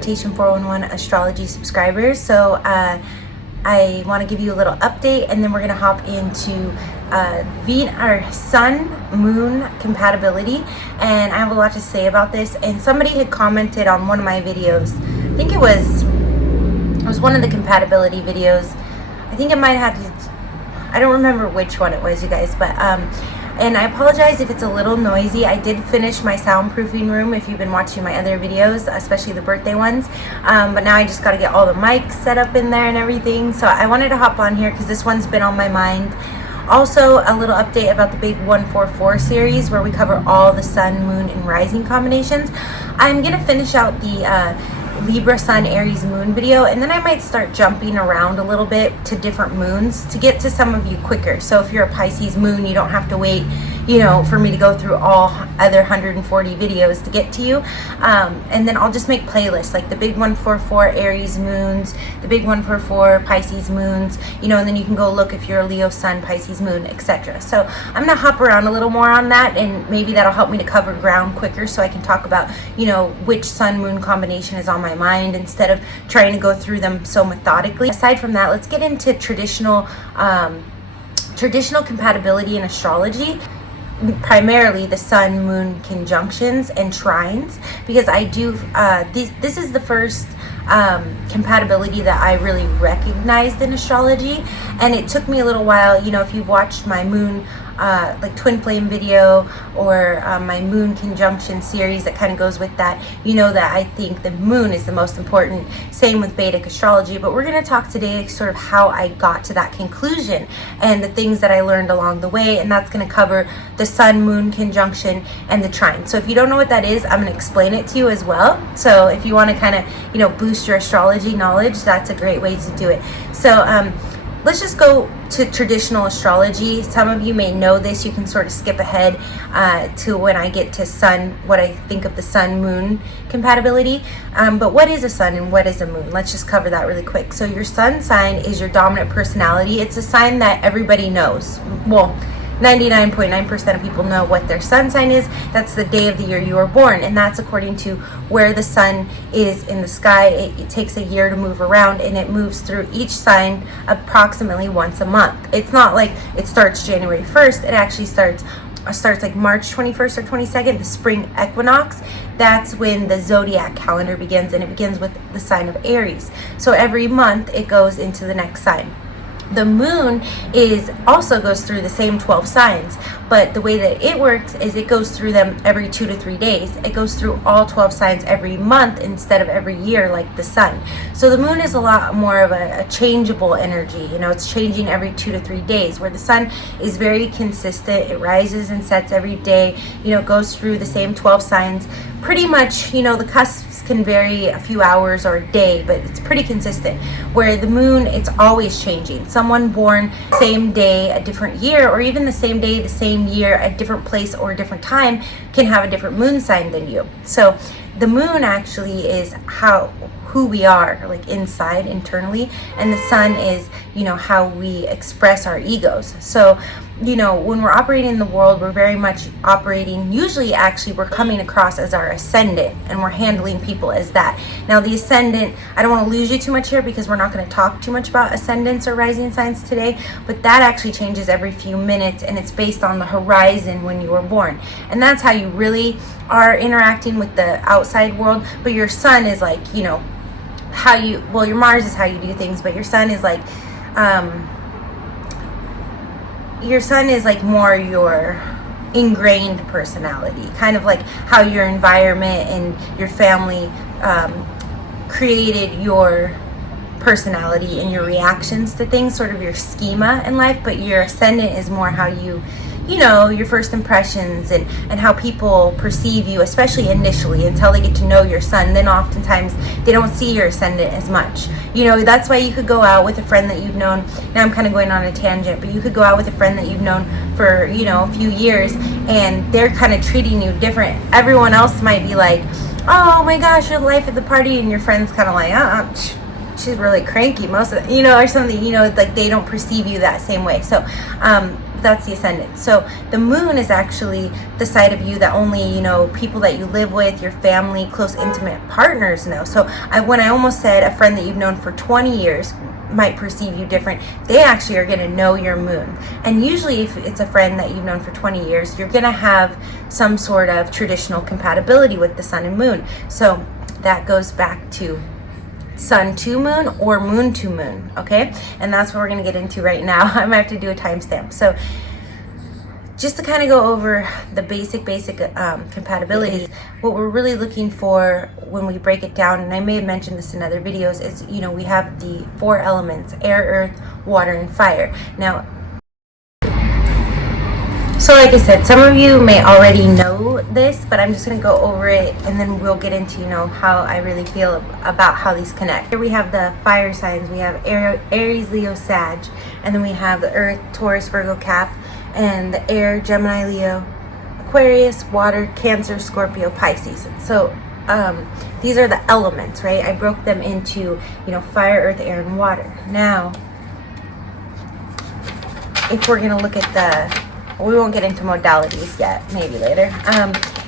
Rotation 411 Astrology subscribers. So I want to give you a little update, and then we're going to hop into our Sun Moon Compatibility, and I have a lot to say about this. And somebody had commented on one of my videos. I think it was one of the compatibility videos. I think it might have to, I don't remember which one it was, you guys, but and I apologize if it's a little noisy. I did finish my soundproofing room if you've been watching my other videos, especially the birthday ones, but now I just got to get all the mics set up in there and everything. So I wanted to hop on here because this one's been on my mind. Also, a little update about the big 144 series where we cover all the Sun, Moon, and Rising combinations. I'm going to finish out the Libra, Sun, Aries, Moon video, and then I might start jumping around a little bit to different moons to get to some of you quicker. So if you're a Pisces moon, you don't have to wait, for me to go through all other 140 videos to get to you. And then I'll just make playlists like the big 144 Aries moons, the big 144 Pisces moons, and then you can go look if you're a Leo, Sun, Pisces moon, etc. So I'm gonna hop around a little more on that, and maybe that'll help me to cover ground quicker so I can talk about, which Sun Moon combination is on my mind instead of trying to go through them so methodically. Aside from that, let's get into traditional compatibility in astrology, primarily the Sun Moon conjunctions and trines, because I do this is the first compatibility that I really recognized in astrology, and it took me a little while. If you've watched my moon like twin flame video or my moon conjunction series that kind of goes with that, that I think the moon is the most important. Same with Vedic astrology, but we're going to talk today sort of how I got to that conclusion and the things that I learned along the way, and that's going to cover the Sun Moon conjunction and the trine. So if you don't know what that is, I'm going to explain it to you as well. So if you want to kind of boost your astrology knowledge, that's a great way to do it. So let's just go to traditional astrology. Some of you may know this. You can sort of skip ahead to when I get to Sun, what I think of the Sun Moon compatibility. But what is a Sun and what is a Moon? Let's just cover that really quick. So your Sun sign is your dominant personality. It's a sign that everybody knows. Well, 99.9% of people know what their sun sign is. That's the day of the year you were born, and that's according to where the sun is in the sky. It takes a year to move around, and it moves through each sign approximately once a month. It's not like it starts January 1st. It actually starts like March 21st or 22nd, the spring equinox. That's when the zodiac calendar begins, and it begins with the sign of Aries. So every month it goes into the next sign. The moon also goes through the same 12 signs, but the way that it works is it goes through them every 2 to 3 days. It goes through all 12 signs every month instead of every year like the sun. So the moon is a lot more of a changeable energy. It's changing every 2 to 3 days, where the sun is very consistent. It rises and sets every day, goes through the same 12 signs. Pretty much, the cusps can vary a few hours or a day, but it's pretty consistent. Where the moon, it's always changing. Someone born same day, a different year, or even the same day, the same year, a different place or a different time can have a different moon sign than you. So the moon actually is who we are, like inside, internally, and the sun is, how we express our egos. So, when we're operating in the world, we're very much operating, usually actually we're coming across as our ascendant, and we're handling people as that. Now the ascendant, I don't want to lose you too much here because we're not going to talk too much about ascendants or rising signs today, but that actually changes every few minutes, and it's based on the horizon when you were born. And that's how you really are interacting with the outside world. But your sun is like, your Mars is how you do things, but your sun is like, more your ingrained personality, kind of like how your environment and your family created your personality and your reactions to things, sort of your schema in life. But your ascendant is more how you your first impressions and how people perceive you, especially initially, until they get to know your sun. Then oftentimes they don't see your ascendant as much. That's why you could go out with a friend that you've known. Now I'm kind of going on a tangent, but you could go out with a friend that you've known for, a few years, and they're kind of treating you different. Everyone else might be like, oh my gosh, your life at the party, and your friend's kind of like, she's really cranky most of the, or something, like they don't perceive you that same way. So that's the ascendant. So the moon is actually the side of you that only, you know, people that you live with, your family, close intimate partners know. So when I almost said a friend that you've known for 20 years might perceive you different, they actually are going to know your moon. And usually if it's a friend that you've known for 20 years, you're going to have some sort of traditional compatibility with the sun and moon. So that goes back to sun to moon or moon to moon, okay? And that's what we're going to get into right now. I might have to do a timestamp. So just to kind of go over the basic compatibilities, what we're really looking for when we break it down, and I may have mentioned this in other videos, is, you know, we have the 4 elements: air, earth, water, and fire. Now, so like I said, some of you may already know this, but I'm just going to go over it, and then we'll get into, you know, how I really feel about how these connect. Here we have the fire signs. We have Aries, Leo, Sag, and then we have the earth, Taurus, Virgo, Cap, and the air, Gemini, Leo, Aquarius, water, Cancer, Scorpio, Pisces. So these are the elements, right? I broke them into, you know, fire, earth, air, and water. Now, if we're going to look at we won't get into modalities yet, maybe later.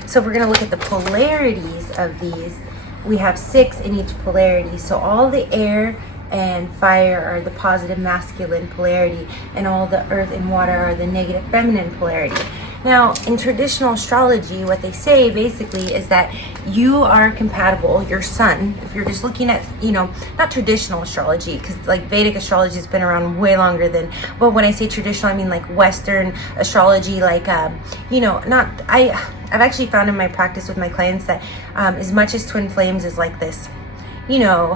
So if we're going to look at the polarities of these, we have 6 in each polarity. So all the air and fire are the positive masculine polarity, and all the earth and water are the negative feminine polarity. Now, in traditional astrology, what they say basically is that you are compatible, your sun, if you're just looking at, you know, not traditional astrology, because like Vedic astrology has been around way longer than, but when I say traditional, I mean like Western astrology, like, you know, I've actually found in my practice with my clients that as much as twin flames is like this, you know,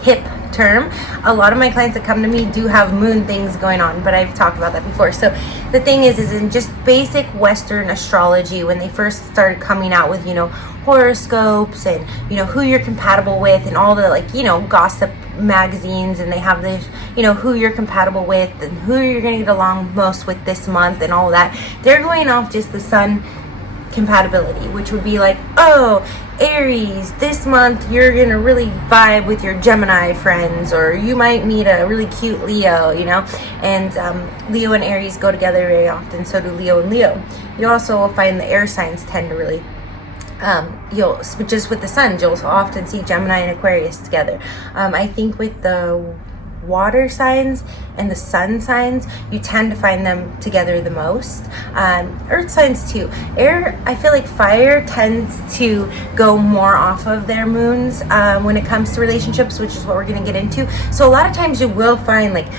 hip term, a lot of my clients that come to me do have moon things going on, but I've talked about that before. So the thing is in just basic Western astrology, when they first started coming out with, you know, horoscopes and, you know, who you're compatible with and all the, like, you know, gossip magazines, and they have this, you know, who you're compatible with and who you're going to get along most with this month and all that, they're going off just the sun compatibility, which would be like, oh, Aries, this month you're gonna really vibe with your Gemini friends, or you might meet a really cute Leo, you know, and Leo and Aries go together very often, so do Leo and Leo. You also will find the air signs tend to really, just with the sun, you'll often see Gemini and Aquarius together. I think with the water signs and the sun signs, you tend to find them together the most. Earth signs too. Air, I feel like fire tends to go more off of their moons when it comes to relationships, which is what we're going to get into. So a lot of times you will find, like,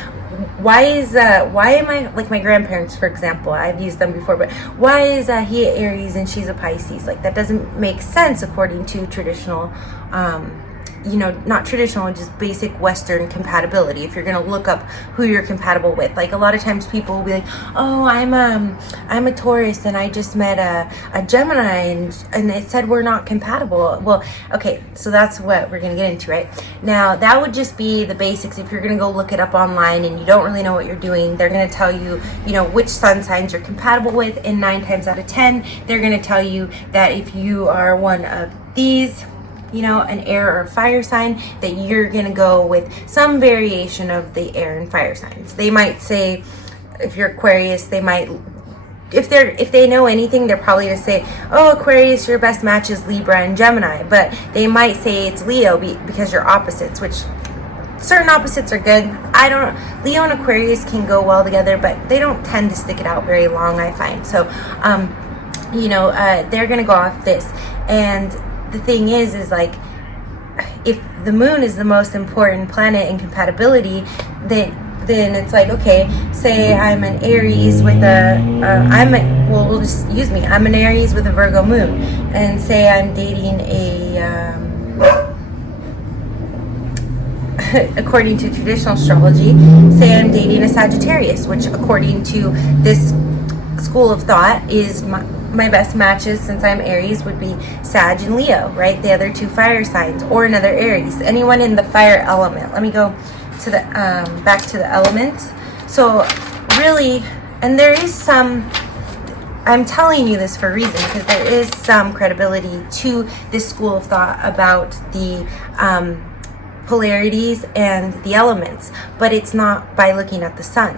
why am I, like my grandparents, for example, I've used them before, but why is he an Aries and she's a Pisces? Like, that doesn't make sense according to traditional, you know, not traditional, just basic Western compatibility. If you're going to look up who you're compatible with, like a lot of times people will be like, oh, I'm a Taurus and I just met a Gemini and it said we're not compatible. Well, okay, so that's what we're going to get into right now. That would just be the basics. If you're going to go look it up online and you don't really know what you're doing, they're going to tell you, you know, which sun signs you're compatible with, and 9 times out of 10 they're going to tell you that if you are one of these, you know, an air or fire sign, that you're gonna go with some variation of the air and fire signs. They might say, if you're Aquarius, they might, if they know anything, they're probably gonna say, oh, Aquarius, your best match is Libra and Gemini, but they might say it's Leo because you're opposites, which certain opposites are good. Leo and Aquarius can go well together, but they don't tend to stick it out very long, I find. So, you know, they're gonna go off this. And the thing is like, if the moon is the most important planet in compatibility, then it's like, okay, say I'm an Aries with I'm an Aries with a Virgo moon, and say I'm dating according to traditional astrology, say I'm dating a Sagittarius, which according to this school of thought is my best matches, since I'm Aries, would be Sag and Leo, right? The other 2 fire signs, or another Aries, anyone in the fire element. Let me go to the back to the elements. So really, and there is some, I'm telling you this for a reason, because there is some credibility to this school of thought about the polarities and the elements, but it's not by looking at the sun.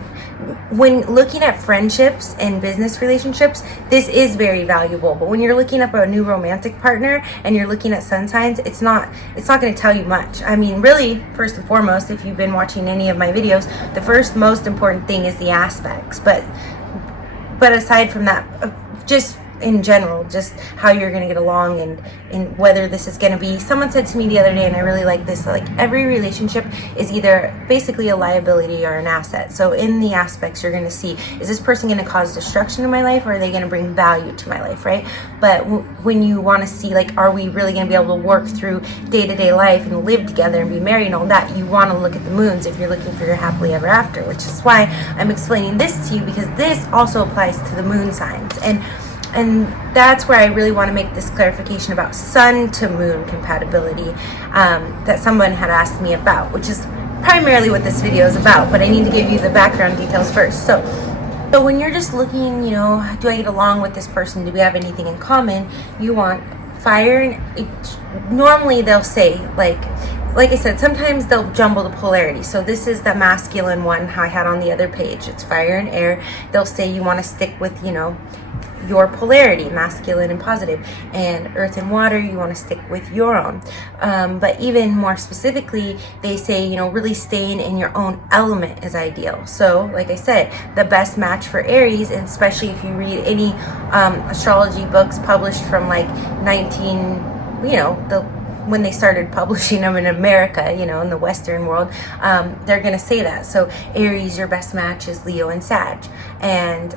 When looking at friendships and business relationships, this is very valuable. But when you're looking up a new romantic partner and you're looking at sun signs, it's not going to tell you much. I mean, really, first and foremost, if you've been watching any of my videos, the first most important thing is the aspects. But aside from that, just in general, just how you're going to get along and whether this is going to be, someone said to me the other day, and I really like this, like every relationship is either basically a liability or an asset. So in the aspects, you're going to see, is this person going to cause destruction in my life, or are they going to bring value to my life, right? But when you want to see, like, are we really going to be able to work through day-to-day life and live together and be married and all that, you want to look at the moons if you're looking for your happily ever after, which is why I'm explaining this to you, because this also applies to the moon signs. And that's where I really want to make this clarification about sun to moon compatibility that someone had asked me about, which is primarily what this video is about, but I need to give you the background details first. So when you're just looking, you know, do I get along with this person? Do we have anything in common? You want fire, and normally they'll say, like I said, sometimes they'll jumble the polarity. So this is the masculine one I had on the other page. It's fire and air. They'll say you want to stick with, you know, your polarity, masculine and positive, and earth and water, you want to stick with your own. But even more specifically, they say, you know, really staying in your own element is ideal. So like I said, the best match for Aries, and especially if you read any astrology books published from like when they started publishing them in America, you know, in the Western world, they're going to say that. So Aries, your best match is Leo and Sag. And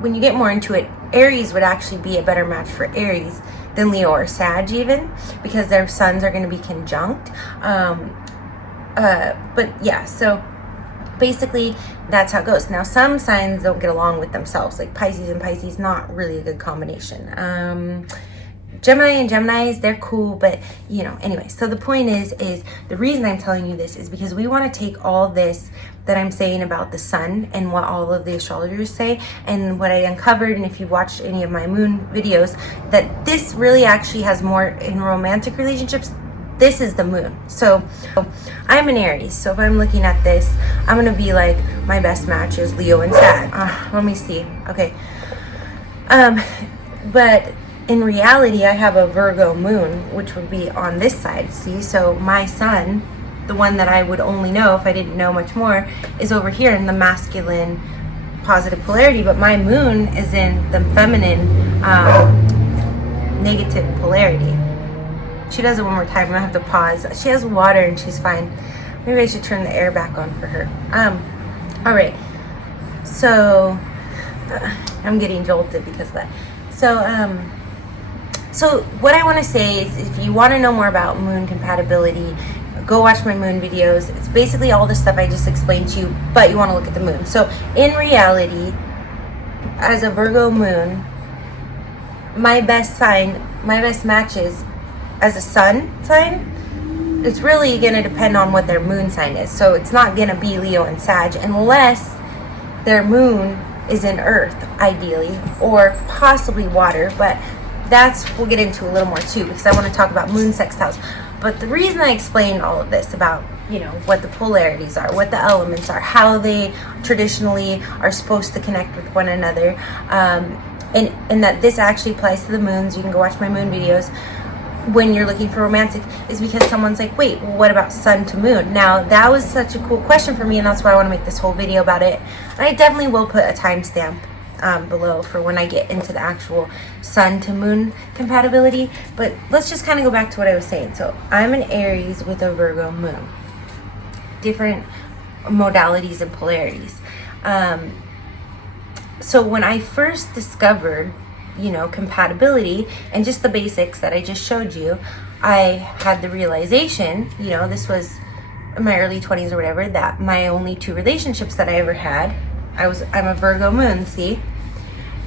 when you get more into it, Aries would actually be a better match for Aries than Leo or Sag even, because their suns are going to be conjunct. But yeah, so basically that's how it goes. Now, some signs don't get along with themselves, like Pisces and Pisces, not really a good combination. Gemini and Geminis, they're cool, but you know, anyway, so the point is the reason I'm telling you this is because we want to take all this that I'm saying about the sun and what all of the astrologers say and what I uncovered, and if you watched any of my moon videos, that this really actually has more in romantic relationships. This is the moon. So I'm an Aries, so if I'm looking at this, I'm gonna be like, my best match is Leo and Sag. Let me see. Okay. But in reality, I have a Virgo moon, which would be on this side, see? So my sun, the one that I would only know if I didn't know much more, is over here in the masculine positive polarity, but my moon is in the feminine negative polarity. She does it one more time. I'm gonna have to pause. She has water and she's fine. Maybe I should turn the air back on for her. All right. So I'm getting jolted because of that. So what I want to say is, if you want to know more about moon compatibility, go watch my moon videos. It's basically all the stuff I just explained to you, but you want to look at the moon. So in reality, as a Virgo moon, my best matches as a sun sign, it's really going to depend on what their moon sign is. So it's not going to be Leo and Sag unless their moon is in earth, ideally, or possibly water, but we'll get into a little more too, because I want to talk about moon sextiles. But the reason I explained all of this about, you know, what the polarities are, what the elements are, how they traditionally are supposed to connect with one another, and that this actually applies to the moons, you can go watch my moon videos, when you're looking for romantic, is because someone's like, wait, well, what about sun to moon? Now, that was such a cool question for me, and that's why I want to make this whole video about it. And I definitely will put a timestamp below for when I get into the actual sun to moon compatibility. But let's just kind of go back to what I was saying. So I'm an Aries with a Virgo moon. Different modalities and polarities. So when I first discovered, you know, compatibility and just the basics that I just showed you, I had the realization, you know, this was in my early 20s or whatever, that my only two relationships that I ever had, I'm a Virgo moon, see?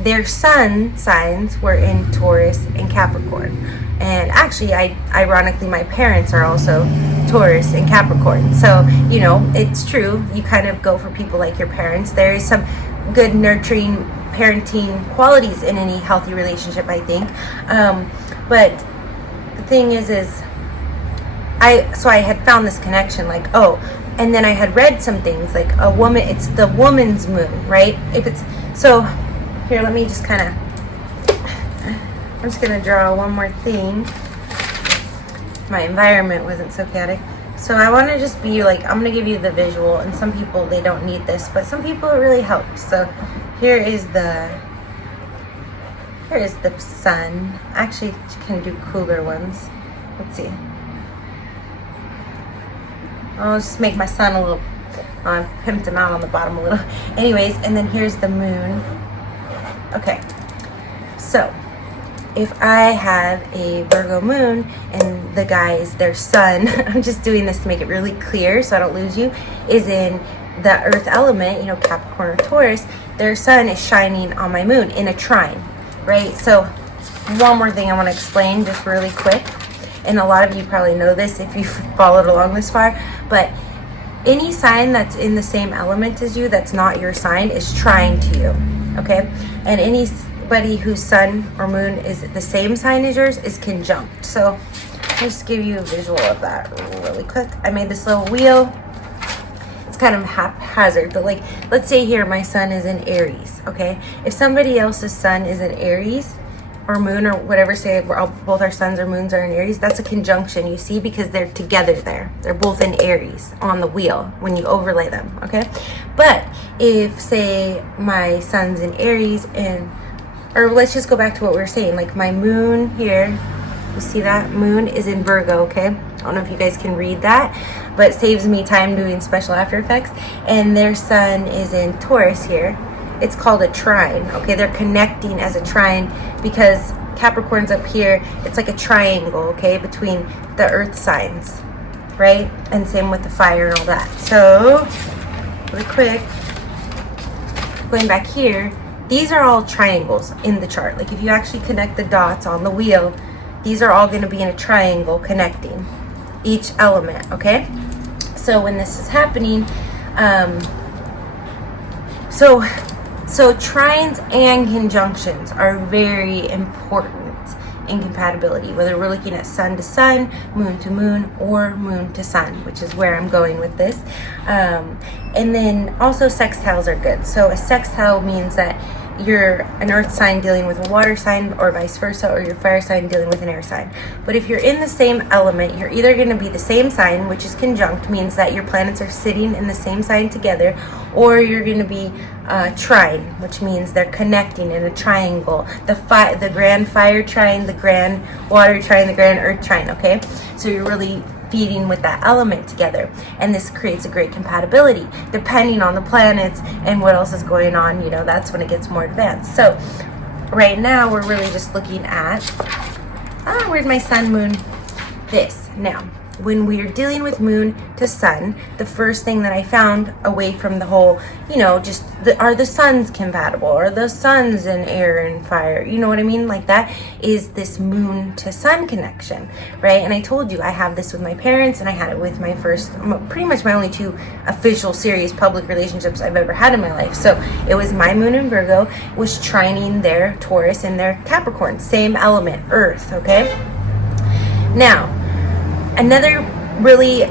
Their sun signs were in Taurus and Capricorn. And actually, ironically, my parents are also Taurus and Capricorn. So, you know, it's true. You kind of go for people like your parents. There is some good nurturing parenting qualities in any healthy relationship, I think. But the thing is so I had found this connection, like, oh, and then I had read some things like a woman, it's the woman's moon, right? If it's, so here, let me just kind of, I'm just going to draw one more thing. My environment wasn't so chaotic. So I want to just be like, I'm going to give you the visual, and some people, they don't need this, but some people it really helps. So here is the sun. Actually, you can do cooler ones. Let's see. I'll just make my sun a little, I pimped him out on the bottom a little. Anyways, and then here's the moon. Okay, so if I have a Virgo moon and the guys, their sun, I'm just doing this to make it really clear so I don't lose you, is in the earth element, you know, Capricorn or Taurus, their sun is shining on my moon in a trine, right? So one more thing I want to explain just really quick, and a lot of you probably know this if you've followed along this far, but any sign that's in the same element as you that's not your sign is trine to you, okay? And anybody whose sun or moon is the same sign as yours is conjunct. So I'll just give you a visual of that really quick. I made this little wheel. It's kind of haphazard, but like, let's say here my sun is in Aries, okay? If somebody else's sun is in Aries or moon or whatever, say both our suns or moons are in Aries, that's a conjunction, you see, because they're together there. They're both in Aries on the wheel when you overlay them, okay? But if, say, my sun's in Aries or let's just go back to what we were saying, like my moon here, you see that? Moon is in Virgo, okay? I don't know if you guys can read that, but it saves me time doing special After Effects. And their sun is in Taurus here. It's called a trine, okay? They're connecting as a trine because Capricorn's up here. It's like a triangle, okay, between the earth signs, right? And same with the fire and all that. So, really quick, going back here, these are all triangles in the chart. Like if you actually connect the dots on the wheel, these are all going to be in a triangle connecting each element, okay? So when this is happening, so trines and conjunctions are very important in compatibility, whether we're looking at sun to sun, moon to moon, or moon to sun, which is where I'm going with this. And then also sextiles are good. So a sextile means that you're an earth sign dealing with a water sign or vice versa, or your fire sign dealing with an air sign. But if you're in the same element, you're either going to be the same sign, which is conjunct, means that your planets are sitting in the same sign together, or you're going to be trine, which means they're connecting in a triangle. The grand fire trine, the grand water trine, the grand earth trine, okay? So you're really feeding with that element together, and this creates a great compatibility depending on the planets and what else is going on. You know, that's when it gets more advanced. So right now we're really just looking at where's my sun, moon, this. Now when we're dealing with moon to sun, the first thing that I found away from the whole, you know, just are the suns compatible? Are the suns in air and fire? You know what I mean? Like that is this moon to sun connection, right? And I told you I have this with my parents, and I had it with my first, pretty much my only two official serious public relationships I've ever had in my life. So it was my moon in Virgo was trining their Taurus and their Capricorn, same element, earth, okay? Now, another really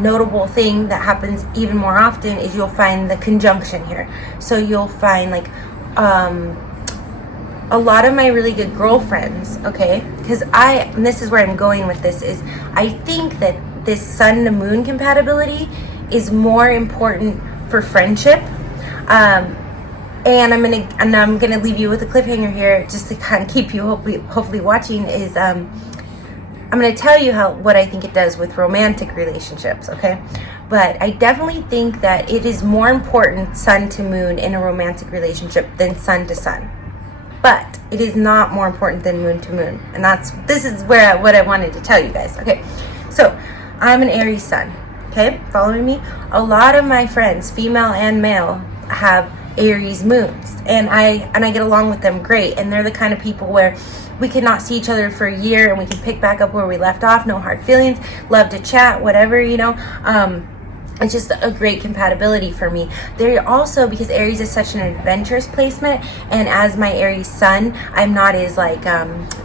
notable thing that happens even more often is you'll find the conjunction here. So you'll find like a lot of my really good girlfriends, okay, because and this is where I'm going with this, is I think that this sun to moon compatibility is more important for friendship. And I'm gonna leave you with a cliffhanger here, just to kind of keep you hopefully watching. Is I'm going to tell you what I think it does with romantic relationships, okay? But I definitely think that it is more important sun to moon in a romantic relationship than sun to sun. But it is not more important than moon to moon. And this is what I wanted to tell you guys, okay? So I'm an Aries sun, okay? Following me? A lot of my friends, female and male, have Aries moons, and I get along with them great, and they're the kind of people where we could not see each other for a year and we can pick back up where we left off, no hard feelings, love to chat, whatever, you know. it's just a great compatibility for me. They're also, because Aries is such an adventurous placement, and as my Aries sun, I'm not as like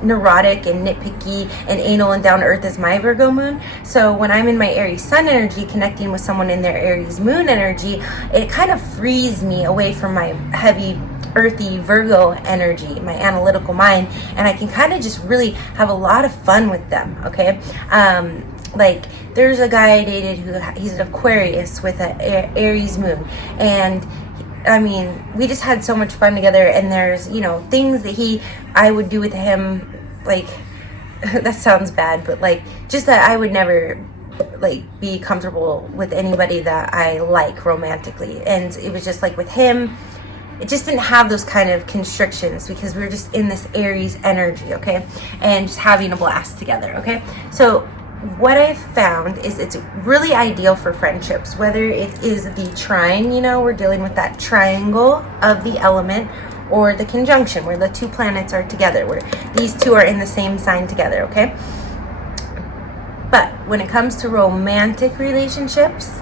neurotic and nitpicky and anal and down to earth as my Virgo moon. So when I'm in my Aries sun energy connecting with someone in their Aries moon energy, it kind of frees me away from my heavy earthy Virgo energy, my analytical mind, and I can kind of just really have a lot of fun with them. Okay, like there's a guy I dated who he's an Aquarius with an Aries moon, and I mean, we just had so much fun together. And there's, you know, things that I would do with him, like that sounds bad, but like just that I would never like be comfortable with anybody that I like romantically. And it was just like with him, it just didn't have those kind of constrictions because we were just in this Aries energy, okay, and just having a blast together. Okay, so what I found is it's really ideal for friendships, whether it is the trine, you know, we're dealing with that triangle of the element, or the conjunction where the two planets are together, where these two are in the same sign together. Okay, but when it comes to romantic relationships,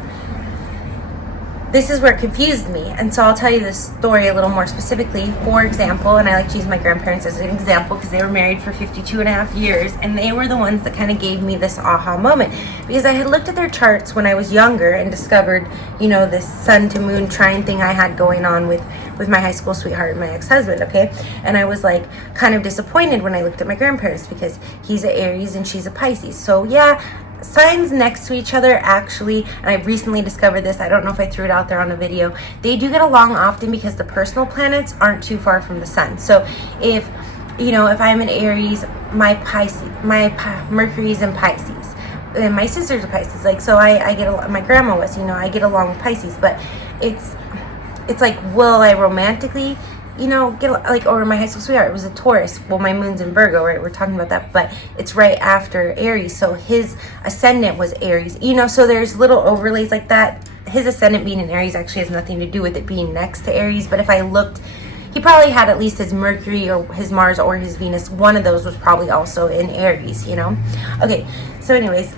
this is where it confused me. And so I'll tell you this story a little more specifically. For example, and I like to use my grandparents as an example because they were married for 52.5 years, and they were the ones that kind of gave me this aha moment, because I had looked at their charts when I was younger and discovered, you know, this sun to moon trine thing I had going on with my high school sweetheart and my ex-husband. Okay, and I was like kind of disappointed when I looked at my grandparents because he's an Aries and she's a Pisces. So yeah, signs next to each other actually, and I recently discovered this, I don't know if I threw it out there on a video, they do get along often because the personal planets aren't too far from the sun. So if, you know, if I'm an Aries, my Mercury's in Pisces, and my sister's a Pisces, like, so I get my grandma was, you know, I get along with Pisces, but it's like, will I romantically, you know, get like, or my high school sweetheart was a Taurus. Well, my moon's in Virgo, right? We're talking about that, but it's right after Aries. So his ascendant was Aries, you know, so there's little overlays like that. His ascendant being in Aries actually has nothing to do with it being next to Aries. But if I looked, he probably had at least his Mercury or his Mars or his Venus. One of those was probably also in Aries, you know? Okay. So anyways,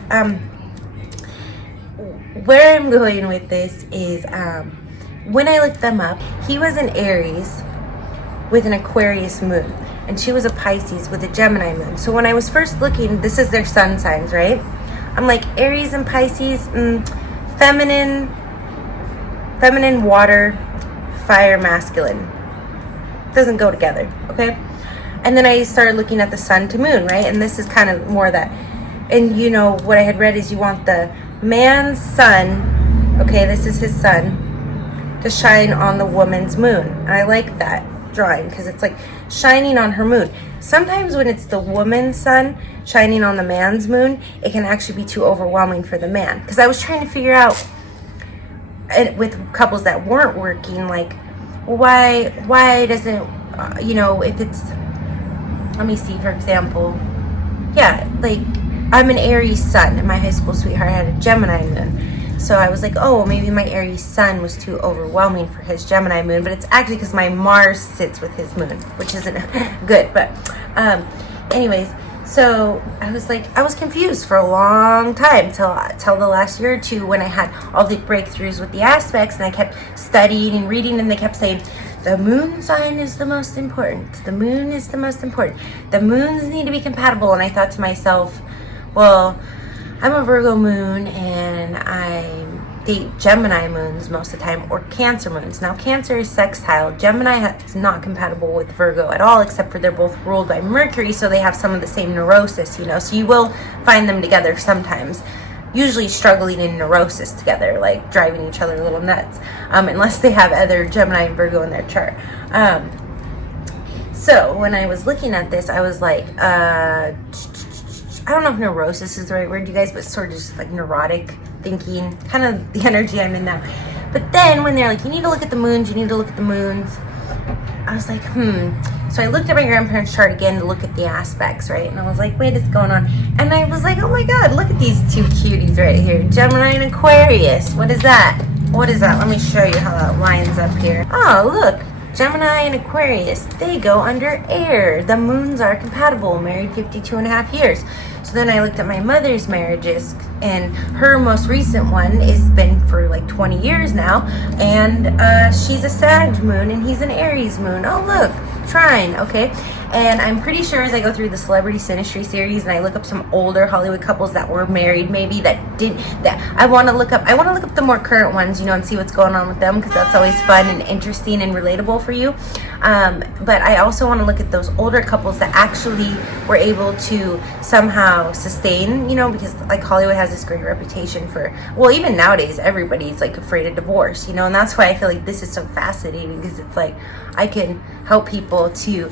where I'm going with this is, when I looked them up, he was an Aries with an Aquarius moon, and she was a Pisces with a Gemini moon. So when I was first looking, this is their sun signs, right? I'm like, Aries and Pisces, feminine, water, fire, masculine. Doesn't go together, okay? And then I started looking at the sun to moon, right? And this is kind of more that, and you know, what I had read is you want the man's sun, okay, this is his sun, to shine on the woman's moon. And I like that drawing because it's like shining on her moon. Sometimes when it's the woman's sun shining on the man's moon, it can actually be too overwhelming for the man. Because I was trying to figure out, and with couples that weren't working, like, why doesn't, you know, if it's, let me see, for example, yeah, like I'm an Aries sun and my high school sweetheart had a Gemini moon. So I was like, oh, maybe my Aries sun was too overwhelming for his Gemini moon, but it's actually because my Mars sits with his moon, which isn't good. But anyways, so I was like, I was confused for a long time till the last year or two when I had all the breakthroughs with the aspects, and I kept studying and reading, and they kept saying, the moon sign is the most important. The moon is the most important. The moons need to be compatible. And I thought to myself, well, I'm a Virgo moon and I date Gemini moons most of the time, or Cancer moons. Now Cancer is sextile. Gemini is not compatible with Virgo at all, except for they're both ruled by Mercury, so they have some of the same neurosis, you know. So you will find them together sometimes, usually struggling in neurosis together, like driving each other a little nuts, unless they have other Gemini and Virgo in their chart. So when I was looking at this, I was like, I don't know if neurosis is the right word, you guys, but sort of just like neurotic thinking, kind of the energy I'm in now. But then when they're like, you need to look at the moons, I was like, So I looked at my grandparents' chart again to look at the aspects, right? And I was like, wait, what's going on? And I was like, oh my God, look at these two cuties right here. Gemini and Aquarius. What is that? Let me show you how that lines up here. Oh, look. Gemini and Aquarius, they go under air. The moons are compatible, married 52.5 years. So then I looked at my mother's marriages, and her most recent one has been for like 20 years now, and she's a Sag moon and he's an Aries moon. Oh look, trine, okay? And I'm pretty sure as I go through the Celebrity Synastry series and I look up some older Hollywood couples that were married, maybe that I want to look up the more current ones, you know, and see what's going on with them, because that's always fun and interesting and relatable for you. But I also want to look at those older couples that actually were able to somehow sustain, you know, because like Hollywood has this great reputation for, well, even nowadays everybody's like afraid of divorce, you know, and that's why I feel like this is so fascinating, because it's like I can help people to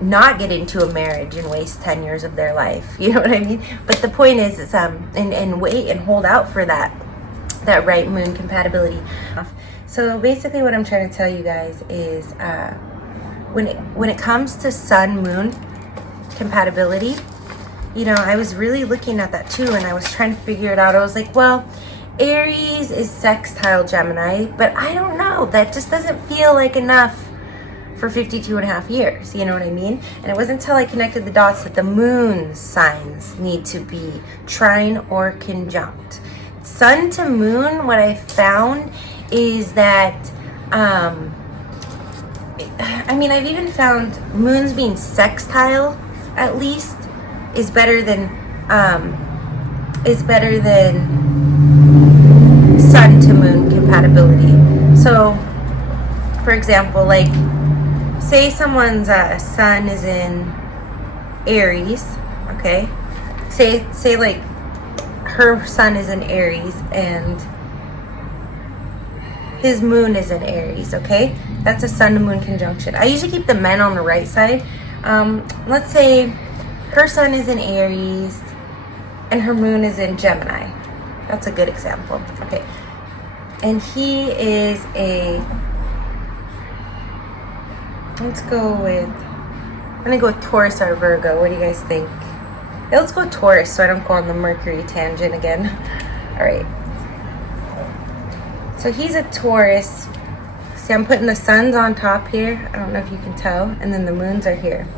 not get into a marriage and waste 10 years of their life, you know what I mean? But the point is and wait and hold out for that right moon compatibility. So basically what I'm trying to tell you guys is when it comes to sun moon compatibility, you know, I was really looking at that too, and I was trying to figure it out. I was like, well, Aries is sextile Gemini, but I don't know, that just doesn't feel like enough for 52.5 years, you know what I mean? And it wasn't until I connected the dots that the moon signs need to be trine or conjunct. Sun to moon, what I found is that I mean, I've even found moons being sextile at least is better than sun to moon compatibility. So for example, like say someone's sun is in Aries, okay? Say like her sun is in Aries and his moon is in Aries, okay? That's a sun to moon conjunction. I usually keep the men on the right side. Let's say her sun is in Aries and her moon is in Gemini. That's a good example, okay? And he is let's go with, I'm gonna go with Taurus or Virgo. What do you guys think? Yeah, let's go Taurus so I don't go on the Mercury tangent again. All right. So he's a Taurus. See, I'm putting the suns on top here. I don't know if you can tell. And then the moons are here.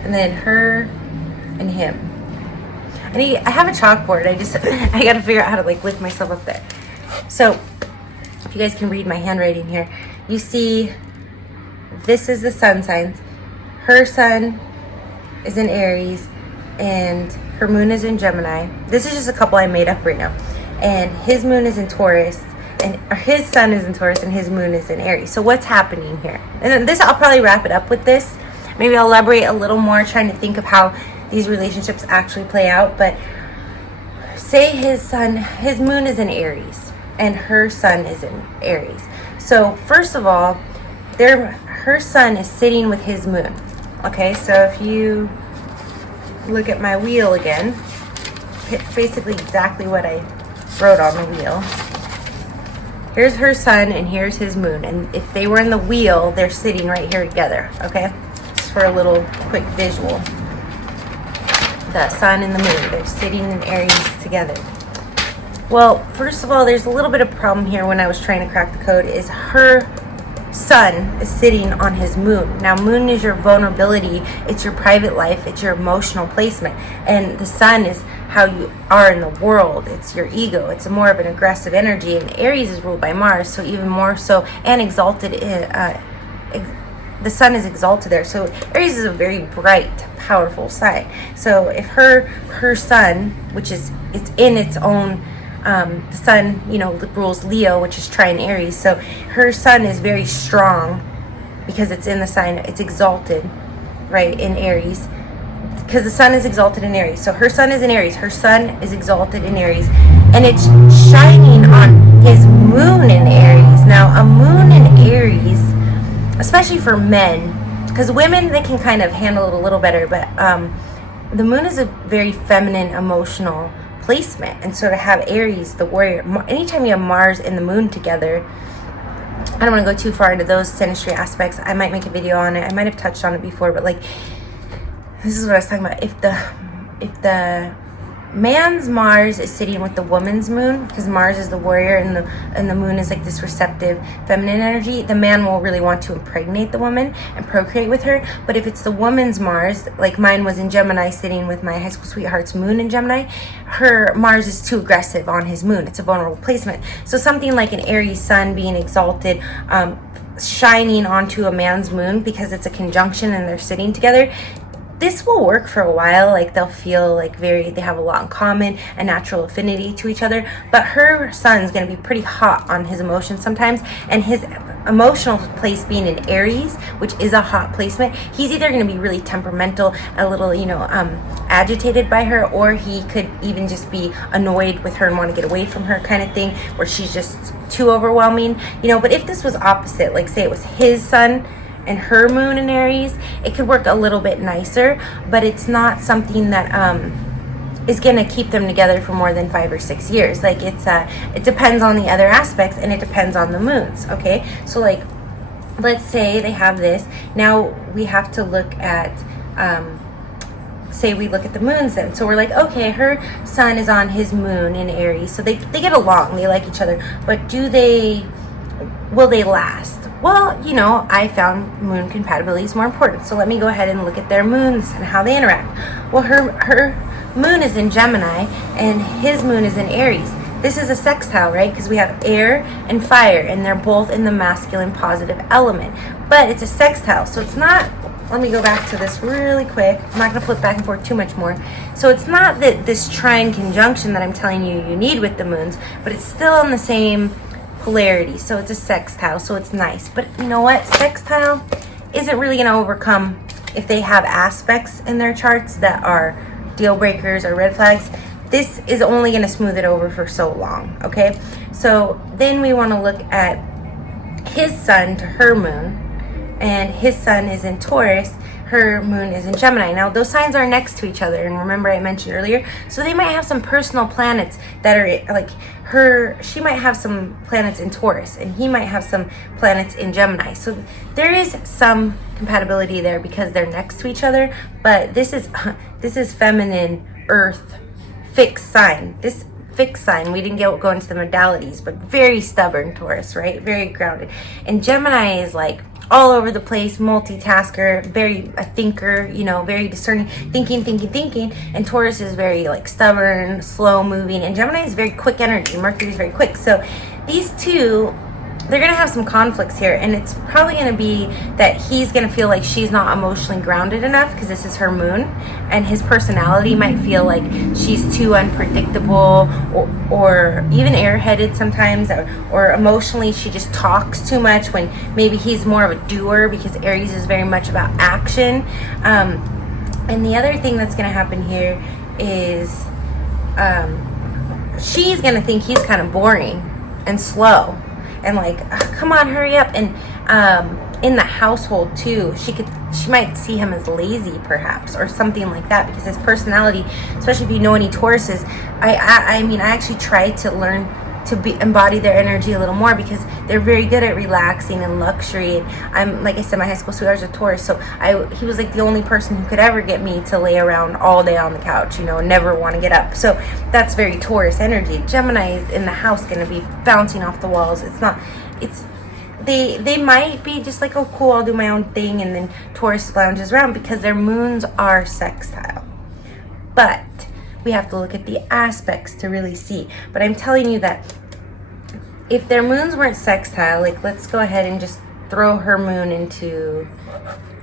And then her and him. I have a chalkboard. I gotta figure out how to like lift myself up there. So if you guys can read my handwriting here, you see this is the sun signs. Her sun is in Aries and her moon is in Gemini. This is just a couple I made up right now. And his moon is in Taurus, and his sun is in Taurus and his moon is in Aries. So what's happening here? And then this, I'll probably wrap it up with this. Maybe I'll elaborate a little more, trying to think of how these relationships actually play out. But say his moon is in Aries and her sun is in Aries. So first of all, her sun is sitting with his moon. Okay, so if you look at my wheel again, basically exactly what I wrote on the wheel. Here's her sun and here's his moon. And if they were in the wheel, they're sitting right here together, okay? Just for a little quick visual. The sun and the moon, they're sitting in Aries together. Well, first of all, there's a little bit of problem here when I was trying to crack the code, is her sun is sitting on his moon. Now, moon is your vulnerability, it's your private life, it's your emotional placement, and the sun is how you are in the world. It's your ego. It's more of an aggressive energy, and Aries is ruled by Mars, so even more so, and exalted. The sun is exalted there, so Aries is a very bright, powerful sign. So if her sun, which is it's in its own, the sun, you know, rules Leo, which is trine Aries. So her sun is very strong because it's in the sign, it's exalted, right, in Aries. Because the sun is exalted in Aries. So her sun is in Aries. Her sun is exalted in Aries. And it's shining on his moon in Aries. Now, a moon in Aries, especially for men, because women, they can kind of handle it a little better, but the moon is a very feminine, emotional placement. And so to have Aries, the warrior, anytime you have Mars and the moon together, I don't want to go too far into those synastry aspects. I might make a video on it. I might have touched on it before, but like, this is what I was talking about. If the man's Mars is sitting with the woman's moon, because Mars is the warrior and the moon is like this receptive feminine energy. The man will really want to impregnate the woman and procreate with her. But if it's the woman's Mars, like mine was in Gemini sitting with my high school sweetheart's moon in Gemini, her Mars is too aggressive on his moon. It's a vulnerable placement. So something like an Aries sun being exalted, shining onto a man's moon because it's a conjunction and they're sitting together, this will work for a while. Like they'll feel like they have a lot in common, a natural affinity to each other. But her sun's going to be pretty hot on his emotions sometimes, and his emotional place being in Aries, which is a hot placement, he's either going to be really temperamental, a little, agitated by her, or he could even just be annoyed with her and want to get away from her kind of thing, where she's just too overwhelming, But if this was opposite, like say it was his sun and her moon in Aries, it could work a little bit nicer, but it's not something that is going to keep them together for more than 5 or 6 years. Like it depends on the other aspects, and it depends on the moons. Okay, so like let's say they have this. Now we have to look at say we look at the moons then. So we're like, okay, her sun is on his moon in Aries, so they get along, they like each other, but will they last? Well, I found moon compatibility is more important. So let me go ahead and look at their moons and how they interact. Well, her moon is in Gemini and his moon is in Aries. This is a sextile, right? Because we have air and fire, and they're both in the masculine positive element. But it's a sextile, so it's not, let me go back to this really quick. I'm not going to flip back and forth too much more. So it's not that this trine conjunction that I'm telling you need with the moons, but it's still in the same polarity. So it's a sextile, so it's nice. But you know what? Sextile isn't really going to overcome if they have aspects in their charts that are deal breakers or red flags. This is only going to smooth it over for so long, okay? So then we want to look at his sun to her moon, and his sun is in Taurus, her moon is in Gemini. Now those signs are next to each other, and remember I mentioned earlier, so they might have some personal planets that are like she might have some planets in Taurus and he might have some planets in Gemini. So there is some compatibility there because they're next to each other, but this is feminine earth fixed sign. This fixed sign, we didn't go into the modalities, but very stubborn Taurus, right? Very grounded. And Gemini is like all over the place, multitasker, very a thinker, very discerning, thinking. And Taurus is very like stubborn, slow moving, and Gemini is very quick energy. Mercury is very quick. So these two, they're going to have some conflicts here, and it's probably going to be that he's going to feel like she's not emotionally grounded enough because this is her moon, and his personality might feel like she's too unpredictable or even airheaded sometimes, or emotionally she just talks too much when maybe he's more of a doer, because Aries is very much about action. And the other thing that's going to happen here is she's going to think he's kind of boring and slow. And like, come on, hurry up. And in the household too, she might see him as lazy perhaps, or something like that, because his personality, especially if you know any Tauruses, I mean I actually try to learn to embody their energy a little more, because they're very good at relaxing and luxury. I'm, like I said, my high school sweetheart's a Taurus, so he was like the only person who could ever get me to lay around all day on the couch, never want to get up. So that's very Taurus energy. Gemini is in the house going to be bouncing off the walls. They might be just like, oh cool, I'll do my own thing, and then Taurus lounges around because their moons are sextile. But we have to look at the aspects to really see. But I'm telling you that if their moons weren't sextile, like let's go ahead and just throw her moon into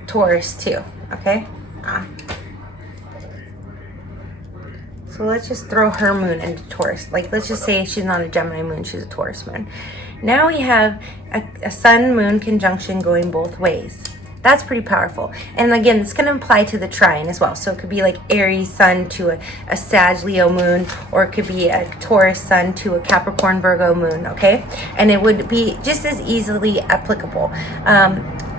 Taurus too, okay? So let's just throw her moon into Taurus. Like let's just say she's not a Gemini moon, she's a Taurus moon. Now we have a sun-moon conjunction going both ways. That's pretty powerful. And again, it's going to apply to the trine as well. So it could be like Aries sun to a Sag Leo moon, or it could be a Taurus sun to a Capricorn Virgo moon, okay? And it would be just as easily applicable.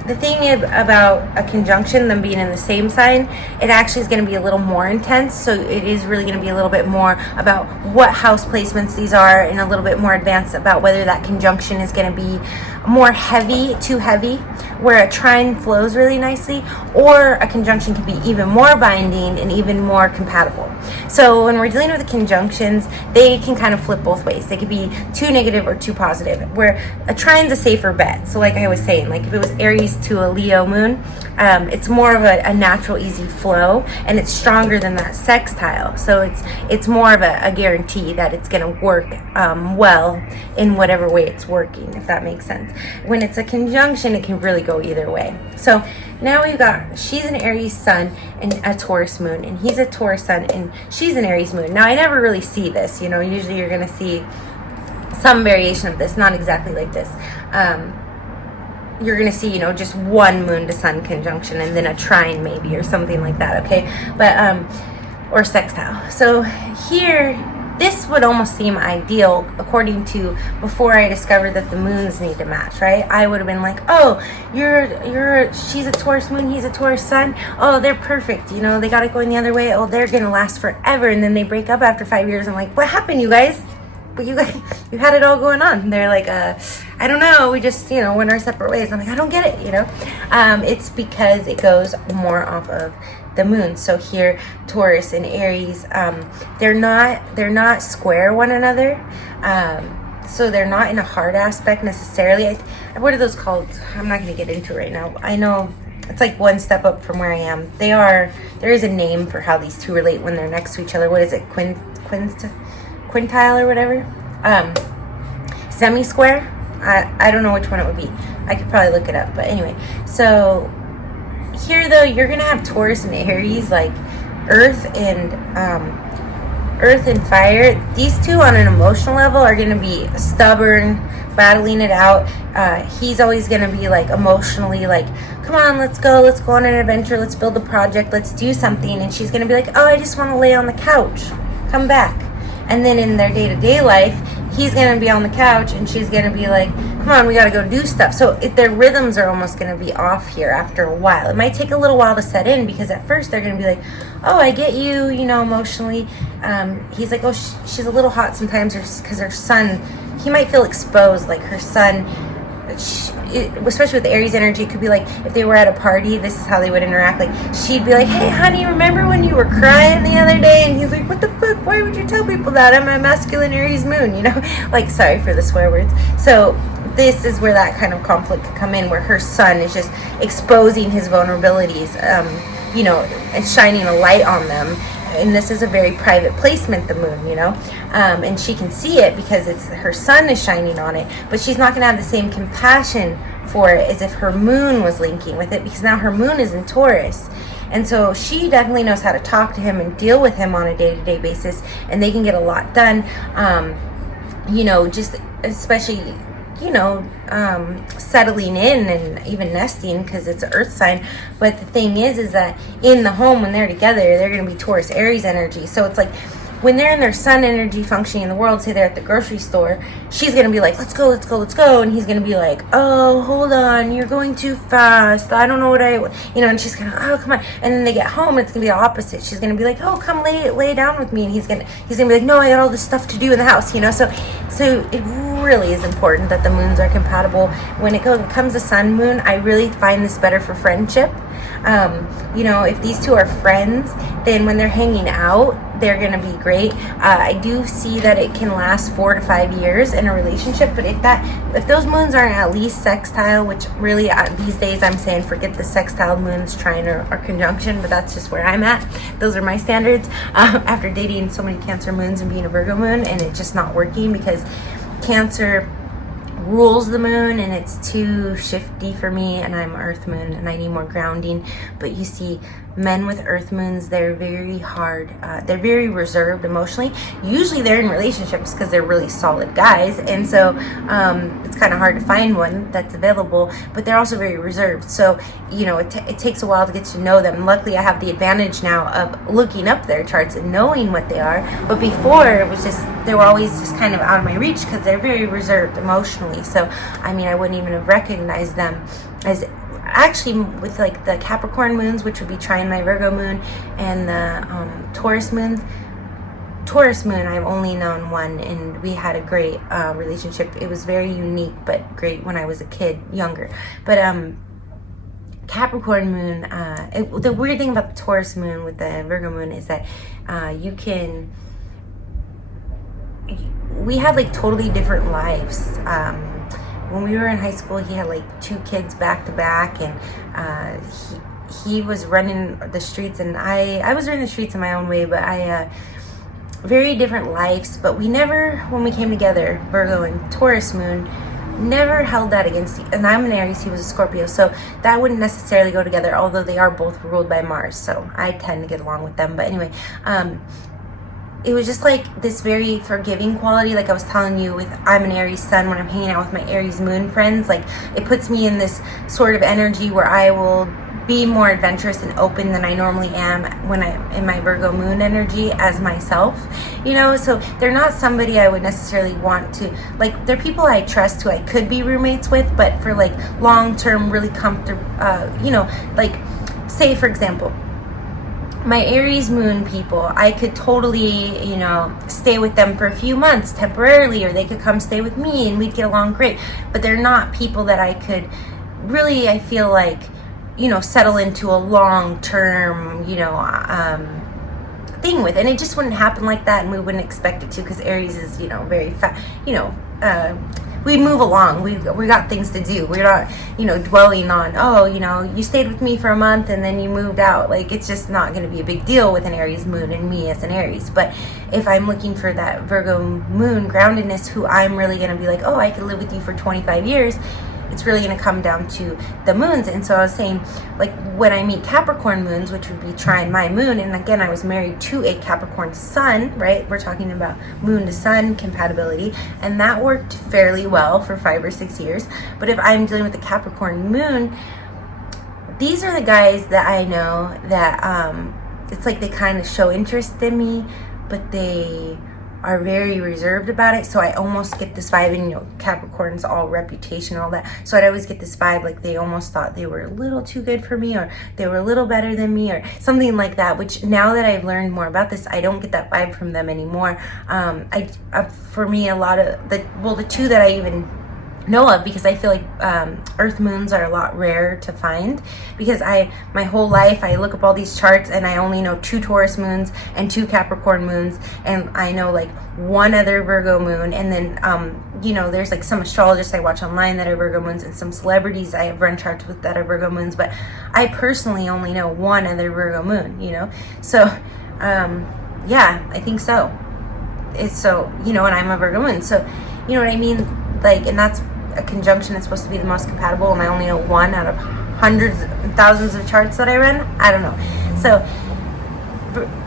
The thing about a conjunction, them being in the same sign, it actually is going to be a little more intense. So it is really going to be a little bit more about what house placements these are, and a little bit more advanced about whether that conjunction is going to be more heavy, too heavy, where a trine flows really nicely, or a conjunction can be even more binding and even more compatible. So when we're dealing with the conjunctions, they can kind of flip both ways. They could be too negative or too positive, where a trine's a safer bet. So like I was saying, like if it was Aries to a Leo moon, it's more of a natural, easy flow, and it's stronger than that sextile. So it's more of a guarantee that it's going to work well in whatever way it's working, if that makes sense. When it's a conjunction, it can really go either way. So now we've got, she's an Aries sun and a Taurus moon, and he's a Taurus sun and she's an Aries moon. Now I never really see this, you know, usually you're going to see some variation of this, not exactly like this. You're going to see, you know, just one moon to sun conjunction and then a trine maybe or something like that, okay? But, or sextile. So here, this would almost seem ideal according to before I discovered that the moons need to match, right? I would have been like, oh, she's a Taurus moon, he's a Taurus sun. Oh, they're perfect. You know, they got it going the other way. Oh, they're going to last forever. And then they break up after 5 years. I'm like, what happened, you guys? But you had it all going on. They're like, I don't know. We just, you know, went our separate ways. I'm like, I don't get it, you know? It's because it goes more off of the moon. So here, Taurus and Aries, they're not square one another. So they're not in a hard aspect necessarily. What are those called? I'm not going to get into it right now. I know it's like one step up from where I am. There is a name for how these two relate when they're next to each other. What is it? Quintile or whatever. Semi-square. I don't know which one it would be. I could probably look it up. But anyway, so here though, you're gonna have Taurus and Aries, like earth and fire. These two on an emotional level are gonna be stubborn, battling it out. He's always gonna be like emotionally like, come on, let's go on an adventure, let's build a project, let's do something. And she's gonna be like, oh, I just want to lay on the couch, come back. And then in their day-to-day life, he's going to be on the couch and she's going to be like, come on, we got to go do stuff. So their rhythms are almost going to be off here after a while. It might take a little while to set in because at first they're going to be like, oh, I get you, you know, emotionally. He's like, oh, she's a little hot sometimes because her son, he might feel exposed, like her son, especially with the Aries energy, it could be like if they were at a party, this is how they would interact. Like she'd be like, hey honey, remember when you were crying the other day? And he's like, what the fuck, why would you tell people that? I'm a masculine Aries moon, you know? Like, sorry for the swear words. So this is where that kind of conflict could come in, where her son is just exposing his vulnerabilities, you know, and shining a light on them. And this is a very private placement, the moon, you know, and she can see it because it's her sun is shining on it, but she's not going to have the same compassion for it as if her moon was linking with it, because now her moon is in Taurus. And so she definitely knows how to talk to him and deal with him on a day-to-day basis, and they can get a lot done, you know, just especially, you know, settling in and even nesting because it's an earth sign. But the thing is that in the home, when they're together, they're going to be Taurus Aries energy. So it's like when they're in their sun energy functioning in the world, say they're at the grocery store, she's going to be like, let's go. And he's going to be like, oh, hold on, you're going too fast. I don't know what you know, and she's going to, oh, come on. And then they get home, and it's going to be the opposite. She's going to be like, oh, come lay down with me. And he's going to be like, no, I got all this stuff to do in the house, you know? So it really is important that the moons are compatible. When it comes to sun moon, I really find this better for friendship. You know, if these two are friends, then when they're hanging out, they're going to be great. I do see that it can last 4 to 5 years in a relationship, but if those moons aren't at least sextile, which really these days I'm saying forget the sextile moons, trine or conjunction, but that's just where I'm at. Those are my standards after dating so many Cancer moons and being a Virgo moon, and it's just not working because Cancer rules the moon and it's too shifty for me, and I'm earth moon and I need more grounding. But you see, men with earth moons, they're very hard, they're very reserved emotionally. Usually they're in relationships because they're really solid guys, and so it's kind of hard to find one that's available, but they're also very reserved. So you know, it takes a while to get to know them. Luckily I have the advantage now of looking up their charts and knowing what they are, but before it was just, they were always just kind of out of my reach because they're very reserved emotionally. So I mean, I wouldn't even have recognized them as, actually with like the Capricorn moons, which would be trine my Virgo moon, and the Taurus moons, Taurus moon, I've only known one, and we had a great relationship. It was very unique, but great when I was a kid, younger. But Capricorn moon, the weird thing about the Taurus moon with the Virgo moon is that we had like totally different lives. When we were in high school, he had like 2 kids back to back, and he was running the streets, and I was running the streets in my own way, but very different lives. But we never, when we came together, Virgo and Taurus moon, never held that against you. And I'm an Aries, he was a Scorpio, so that wouldn't necessarily go together, although they are both ruled by Mars, so I tend to get along with them. But anyway, it was just like this very forgiving quality. Like I was telling you, with I'm an Aries sun, when I'm hanging out with my Aries moon friends, like it puts me in this sort of energy where I will be more adventurous and open than I normally am when I'm in my Virgo moon energy as myself, you know. So they're not somebody I would necessarily want to, like, they're people I trust who I could be roommates with, but for like long-term, really comfortable, you know, like say for example, my Aries moon people, I could totally, you know, stay with them for a few months temporarily, or they could come stay with me and we'd get along great. But they're not people that I could really, I feel like, you know, settle into a long-term, you know, thing with. And it just wouldn't happen like that, and we wouldn't expect it to, because Aries is, you know, very fast, you know, we move along. We got things to do. We're not, you know, dwelling on, oh, you know, you stayed with me for a month and then you moved out. Like, it's just not going to be a big deal with an Aries moon and me as an Aries. But if I'm looking for that Virgo moon groundedness, who I'm really going to be like, oh, I could live with you for 25 years, it's really going to come down to the moons. And so I was saying, like, when I meet Capricorn moons, which would be trine my moon, and again, I was married to a Capricorn sun, right? We're talking about moon to sun compatibility, and that worked fairly well for 5 or 6 years. But if I'm dealing with a Capricorn moon, these are the guys that I know that it's like they kind of show interest in me, but they are very reserved about it. So I almost get this vibe, and you know, Capricorn's all reputation and all that, so I'd always get this vibe like they almost thought they were a little too good for me, or they were a little better than me, or something like that, which now that I've learned more about this, I don't get that vibe from them anymore. For me, a lot of the 2 that I even know of, because I feel like earth moons are a lot rarer to find, because my whole life I look up all these charts and I only know 2 Taurus moons and 2 Capricorn moons, and I know like 1 other Virgo moon, and then you know, there's like some astrologists I watch online that are Virgo moons, and some celebrities I have run charts with that are Virgo moons, but I personally only know 1 other Virgo moon, you know. So yeah, I think so. It's so, you know, and I'm a Virgo moon, so you know what I mean, like, and that's a conjunction is supposed to be the most compatible, and I only know 1 out of hundreds and thousands of charts that I run. I don't know. So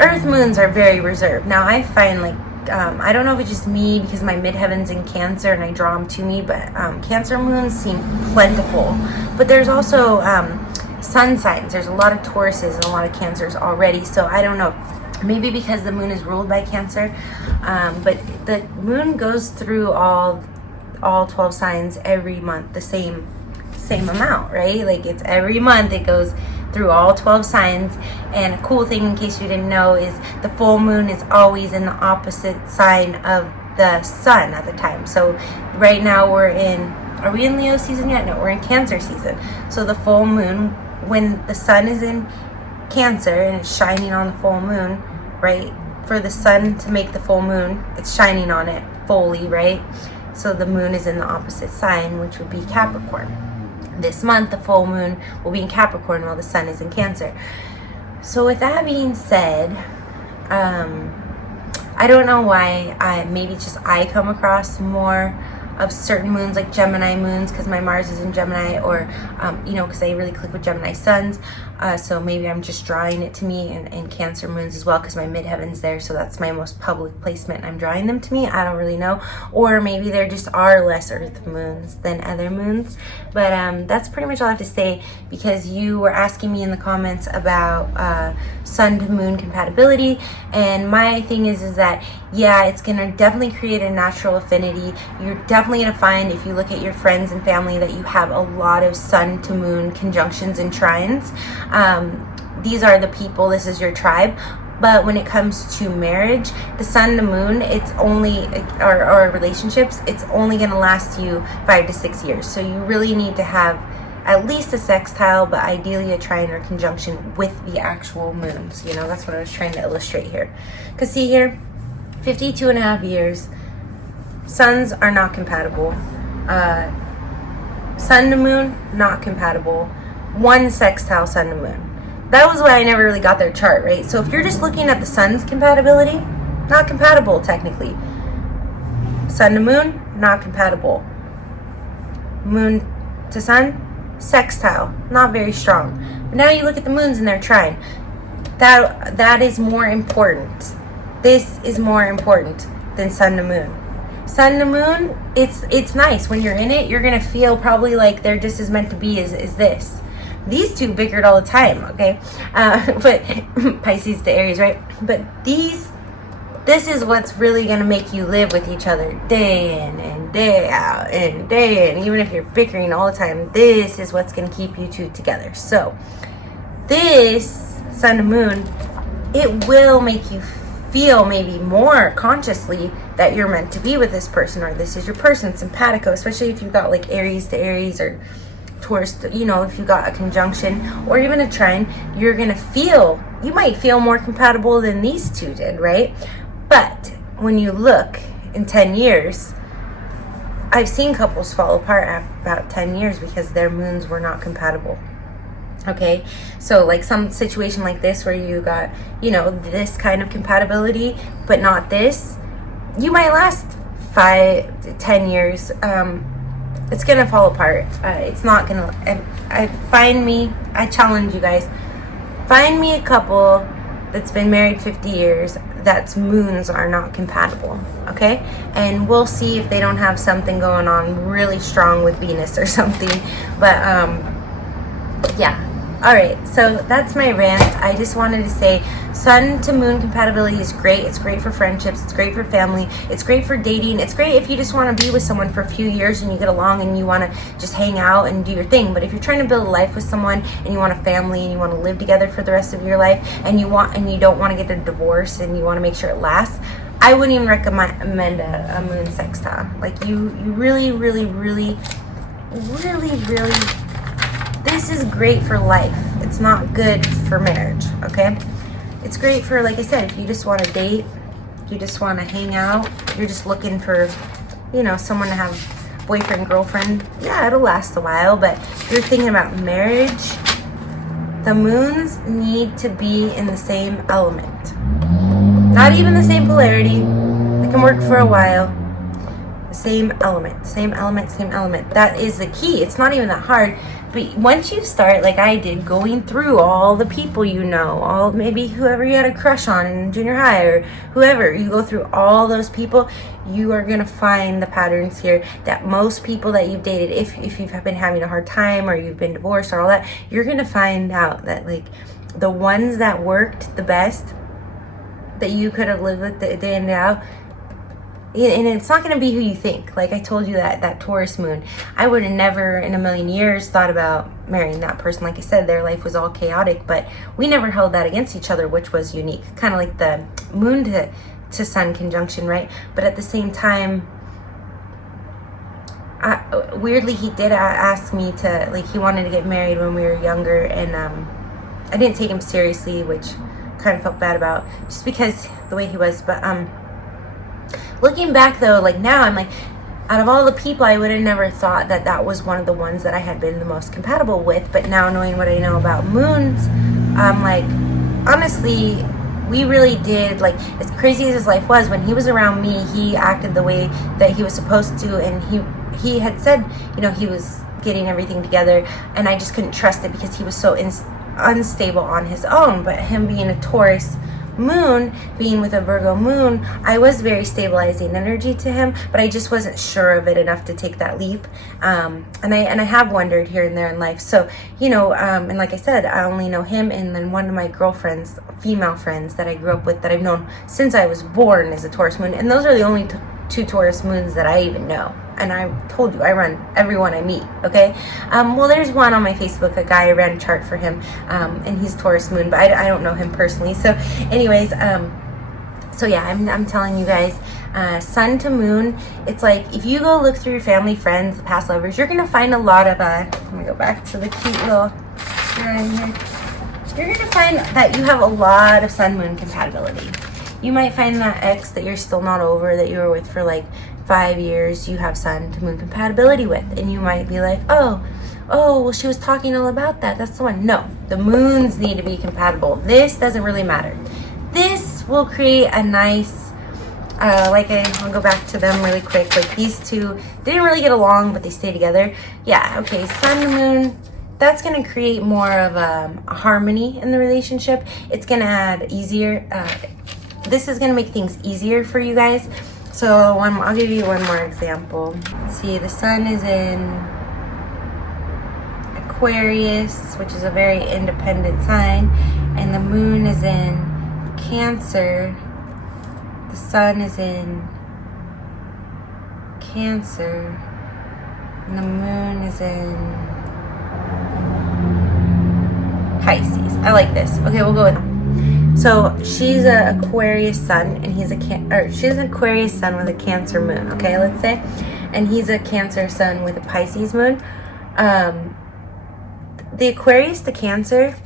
earth moons are very reserved. Now I find, like, I don't know if it's just me because my midheaven's in Cancer and I draw them to me, but Cancer moons seem plentiful. But there's also sun signs. There's a lot of Tauruses and a lot of Cancers already, so I don't know. Maybe because the moon is ruled by Cancer, but the moon goes through all 12 signs every month, the same amount, right? Like, it's every month it goes through all 12 signs. And a cool thing, in case you didn't know, is the full moon is always in the opposite sign of the sun at the time. So right now are we in Leo season yet? No, we're in Cancer season. So the full moon, when the sun is in Cancer and it's shining on the full moon, right? For the sun to make the full moon, it's shining on it fully, right? So the moon is in the opposite sign, which would be Capricorn. This month, the full moon will be in Capricorn while the sun is in Cancer. So with that being said, I don't know why, maybe it's just I come across more of certain moons, like Gemini moons, because my Mars is in Gemini, or you know, because I really click with Gemini suns, so maybe I'm just drawing it to me, and Cancer moons as well, because my midheaven's there, so that's my most public placement, I'm drawing them to me. I don't really know. Or maybe there just are less earth moons than other moons. But that's pretty much all I have to say, because you were asking me in the comments about sun to moon compatibility, and my thing is that, yeah, it's gonna definitely create a natural affinity. You're definitely gonna find, if you look at your friends and family, that you have a lot of sun to moon conjunctions and trines. These are the people, this is your tribe. But when it comes to marriage, the sun to moon, it's only, or relationships, it's only going to last you 5 to 6 years. So you really need to have at least a sextile, but ideally a trine or conjunction with the actual moons. You know, that's what I was trying to illustrate here. Because see here, 52.5 years, suns are not compatible. Sun to moon, not compatible. One sextile sun to moon. That was why I never really got their chart, right? So if you're just looking at the sun's compatibility, not compatible technically. Sun to moon, not compatible. Moon to sun, sextile, not very strong. But now you look at the moons and they're trine. That is more important. This is more important than sun to moon. Sun to moon, it's nice. When you're in it, you're going to feel probably like they're just as meant to be as this. These two bickered all the time, okay? But Pisces to Aries, right? But this is what's really going to make you live with each other day in and day out and day in. Even if you're bickering all the time, this is what's going to keep you two together. So this sun to moon, it will make you feel maybe more consciously that you're meant to be with this person, or this is your person, simpatico, especially if you've got like Aries to Aries or Taurus, you know, if you got a conjunction or even a trine, you're gonna feel, you might feel more compatible than these two did, right? But when you look in 10 years, I've seen couples fall apart after about 10 years because their moons were not compatible. Okay, so like some situation like this where you got, you know, this kind of compatibility but not this, you might last 5 to 10 years. It's gonna fall apart. It's not gonna. I challenge you guys, find me a couple that's been married 50 years that's moons are not compatible, okay? And we'll see if they don't have something going on really strong with Venus or something. But yeah. All right, so that's my rant. I just wanted to say sun to moon compatibility is great. It's great for friendships. It's great for family. It's great for dating. It's great if you just want to be with someone for a few years and you get along and you want to just hang out and do your thing. But if you're trying to build a life with someone and you want a family and you want to live together for the rest of your life and you don't want to get a divorce and you want to make sure it lasts, I wouldn't even recommend a moon sextile. Like you really, really, really, really, really, this is great for life. It's not good for marriage, okay? It's great for, like I said, if you just want to date, you just want to hang out, you're just looking for, you know, someone to have boyfriend, girlfriend. Yeah, it'll last a while, but if you're thinking about marriage, the moons need to be in the same element. Not even the same polarity. It can work for a while. The same element, same element, same element. That is the key. It's not even that hard. But once you start, like I did, going through all the people you know, all maybe whoever you had a crush on in junior high or whoever, you go through all those people, you are going to find the patterns here that most people that you've dated, if you've been having a hard time or you've been divorced or all that, you're going to find out that like the ones that worked the best, that you could have lived with day in and day out, and it's not going to be who you think. Like I told you, that Taurus moon, I would have never in a million years thought about marrying that person. Like I said, their life was all chaotic, but we never held that against each other, which was unique. Kind of like the moon to sun conjunction, right? But at the same time, weirdly, he did ask me to, like, he wanted to get married when we were younger, and I didn't take him seriously, which kind of felt bad about, just because the way he was. But looking back though, like now I'm like, out of all the people, I would have never thought that was one of the ones that I had been the most compatible with. But now knowing what I know about moons, I'm like, honestly, we really did, like, as crazy as his life was, when he was around me, he acted the way that he was supposed to, and he had said, you know, he was getting everything together, and I just couldn't trust it because he was so unstable on his own. But him being a Taurus moon, being with a Virgo moon, I was very stabilizing energy to him, but I just wasn't sure of it enough to take that leap. And I have wondered here and there in life. So, you know, and like I said, I only know him, and then one of my girlfriends, female friends that I grew up with, that I've known since I was born, is a Taurus moon, and those are the only two Taurus moons that I even know. and I told you I run everyone I meet, okay? Well, there's one on my Facebook, a guy, I ran a chart for him, and he's Taurus moon, but I don't know him personally. So anyways, so yeah, I'm telling you guys, sun to moon, it's like if you go look through your family, friends, past lovers, you're gonna find a lot of I'm gonna go back to the cute little line here. You're gonna find that you have a lot of sun moon compatibility. You might find that ex that you're still not over, that you were with for like 5 years, you have sun to moon compatibility with, and you might be like, oh, well, she was talking all about that, that's the one. No, the moons need to be compatible. This doesn't really matter. This will create a nice, I'll go back to them really quick. Like these two, they didn't really get along, but they stay together. Yeah, okay, sun to moon, that's going to create more of a harmony in the relationship. It's going to add easier, this is going to make things easier for you guys. So I'll give you one more example. Let's see, the sun is in Aquarius, which is a very independent sign, and the moon is in Cancer. The sun is in Cancer, and the moon is in Pisces. I like this. Okay, we'll go with that. So she's an Aquarius sun, and she's an Aquarius sun with a Cancer moon. Okay, let's say, and he's a Cancer sun with a Pisces moon. The Aquarius to Cancer,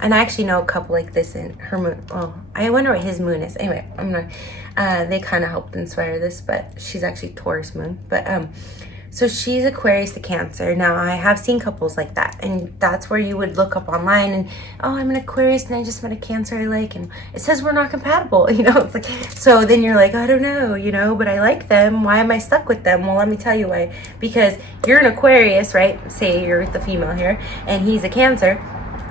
and I actually know a couple like this in her moon. Oh, I wonder what his moon is. Anyway, I'm gonna. They kind of helped inspire this, but she's actually Taurus moon. But so she's Aquarius to Cancer. Now I have seen couples like that, and that's where you would look up online and, oh, I'm an Aquarius and I just met a Cancer I like, and it says we're not compatible. You know, it's like, so then you're like, I don't know, you know, but I like them. Why am I stuck with them? Well, let me tell you why. Because you're an Aquarius, right? Say you're the female here, and he's a Cancer.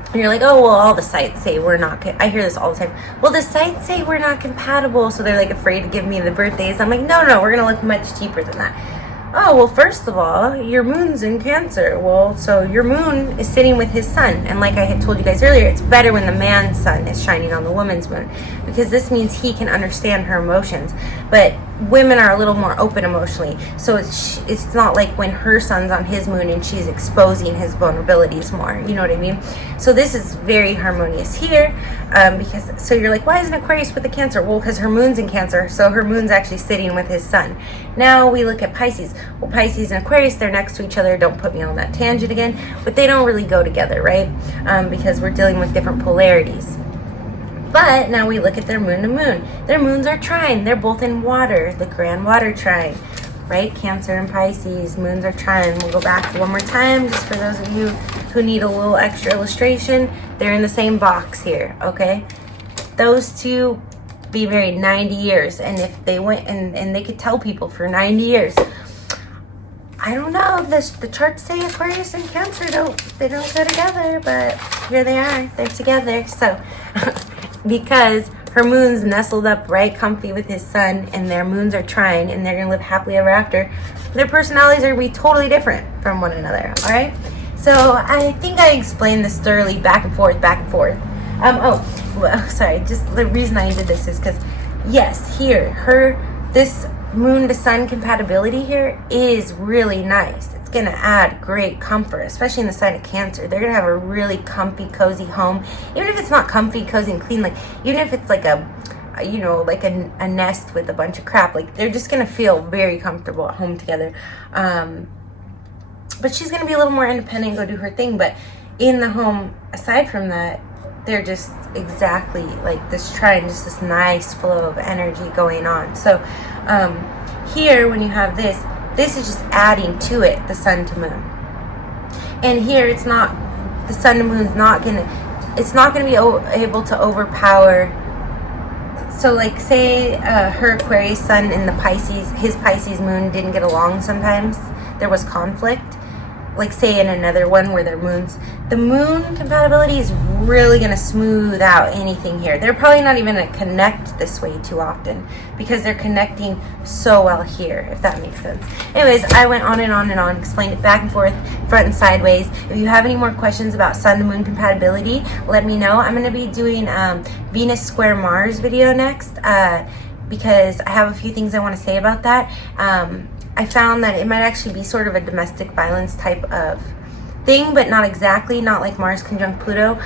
And you're like, oh, well, all the sites say we're not, I hear this all the time. Well, the sites say we're not compatible, so they're like afraid to give me the birthdays. I'm like, no, we're going to look much cheaper than that. Oh, well, first of all, your moon's in Cancer. Well, so your moon is sitting with his sun. And like I had told you guys earlier, it's better when the man's sun is shining on the woman's moon, because this means he can understand her emotions. But women are a little more open emotionally. So it's not like when her sun's on his moon and she's exposing his vulnerabilities more. You know what I mean? So this is very harmonious here, because, so you're like, why isn't Aquarius with the Cancer? Well, because her moon's in Cancer, so her moon's actually sitting with his sun. Now we look at Pisces. Well, Pisces and Aquarius, they're next to each other. Don't put me on that tangent again, but they don't really go together, right? Because we're dealing with different polarities. But now we look at their moon to moon. Their moons are trine. They're both in water, the grand water trine, right? Cancer and Pisces, moons are trine. We'll go back one more time, just for those of you who need a little extra illustration. They're in the same box here, okay? Those two be married 90 years, and if they went and they could tell people for 90 years, I don't know if the charts say Aquarius and Cancer don't go together, but here they are, they're together. So because her moon's nestled up right comfy with his sun, and their moons are trine, and they're gonna live happily ever after, their personalities are gonna be totally different from one another. All right, so I think I explained this thoroughly, back and forth. Sorry, just the reason I did this is because, yes, this moon to sun compatibility here is really nice. It's going to add great comfort, especially in the sign of Cancer. They're going to have a really comfy, cozy home. Even if it's not comfy, cozy, and clean, like, even if it's like a nest with a bunch of crap, like, they're just going to feel very comfortable at home together. But she's going to be a little more independent and go do her thing. But in the home, aside from that, they're just exactly like this trine, just this nice flow of energy going on. So here, when you have this is just adding to it the sun to moon. And here, it's not, the sun to moon's not gonna be able to overpower. So like, say her Aquarius sun and his Pisces moon didn't get along sometimes, there was conflict. Like, say in another one where their moons, the moon compatibility is really going to smooth out anything here. They're probably not even going to connect this way too often, because they're connecting so well here, if that makes sense. Anyways, I went on and on, explained it back and forth, front and sideways. If you have any more questions about sun to moon compatibility, let me know. I'm going to be doing Venus square Mars video next, because I have a few things I want to say about that. I found that it might actually be sort of a domestic violence type of thing, but not exactly, not like Mars conjunct Pluto.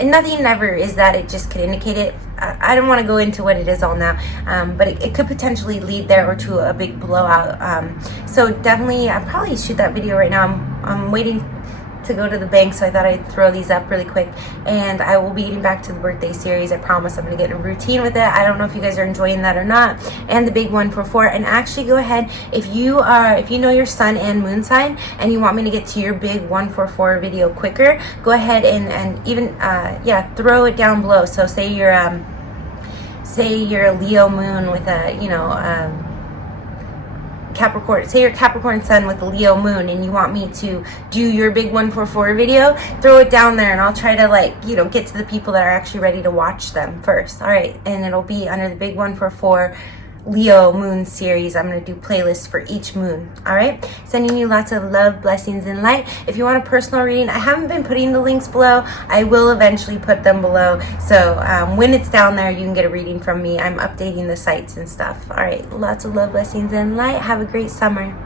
And nothing ever is that, it just could indicate it. I don't want to go into what it is all now, but it could potentially lead there or to a big blowout. So definitely, I'll probably shoot that video right now. I'm waiting to go to the bank, so I thought I'd throw these up really quick, and I will be getting back to the birthday series. I promise I'm going to get in a routine with it. I don't know if you guys are enjoying that or not. And the big 144, and actually go ahead, if you know your sun and moon sign and you want me to get to your big 144 video quicker, go ahead and even throw it down below. So say you're a Leo moon with a Capricorn, say you're Capricorn sun with a Leo moon, and you want me to do your big 144 video, throw it down there and I'll try to get to the people that are actually ready to watch them first. All right, and it'll be under the big 144 Leo moon series. I'm going to do playlists for each moon. All right, sending you lots of love, blessings, and light. If you want a personal reading, I haven't been putting the links below. I will eventually put them below, so when it's down there, you can get a reading from me. I'm updating the sites and stuff. All right, lots of love, blessings, and light. Have a great summer.